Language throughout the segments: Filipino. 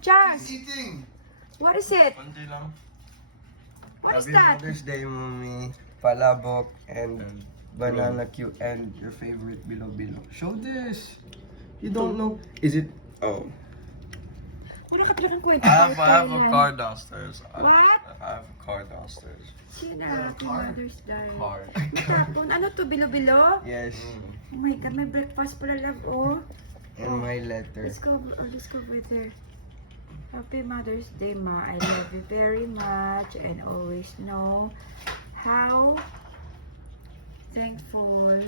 Charles, eating. what is it? Konti lang. What is Happy that? Mother's Day, mommy. Palabok and banana cue and your favorite bilo bilo. Show this. You don't know? Is it? Oh. Wala ka talagang kwento. I have, I have a car downstairs. I, What? I have a car downstairs. Sina, Happy Mother's Day. Car. Tapon, ano to, bilo-bilo? Yes. Oh my God, may breakfast pala, love, oh. And my letter. Let's go, oh, let's go with her. Happy Mother's Day, Ma. I love you very much and always know how thankful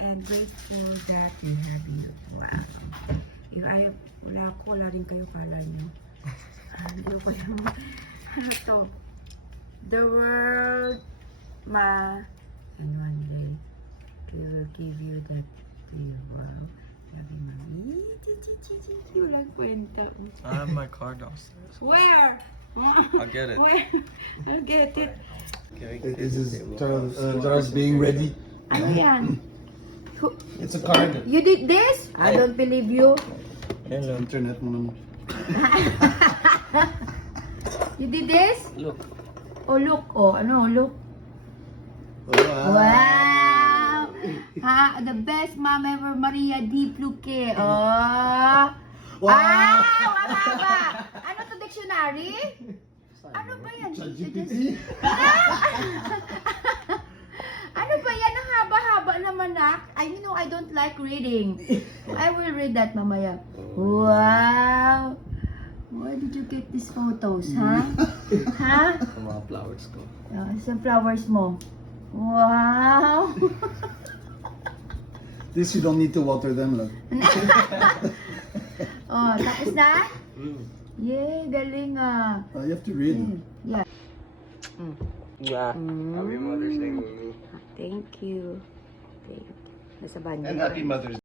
and grateful that we have you. Wow. If I, wala ako, wala rin kayo kala nyo. Hindi ko kayo, ano to? The world, Ma. And one day, we will give you that to you. Wow. I have my car downstairs. Where? I'll get it. Where? I'll get it. This is Charles, uh, Charles being ready. Ano yan? Who- It's a card. You did this? I don't believe you. Internet mo naman. You did this? Look. Oh, look. Oh, ano? Look. Wow! Ha, the best mom ever, Maria D. Pluque. Oh! Wow! Ah! Wala Ano to, dictionary? Ano ba yan? ChatGPT. ano ba yan? Ang haba-haba naman, nak. I you know, I don't like reading. I will read that mamaya. Wow! Where did you get these photos, ha? ha? Sa mga flowers ko. Uh, sa flowers mo. Wow! This you don't need to water them, love. oh, tapos na? Yay, galing ah. Uh, you have to read. Mm, Yeah. Yeah. Mm. Happy Mother's Day, mommy. Thank you. Thank you. Nasa banyo. Mother's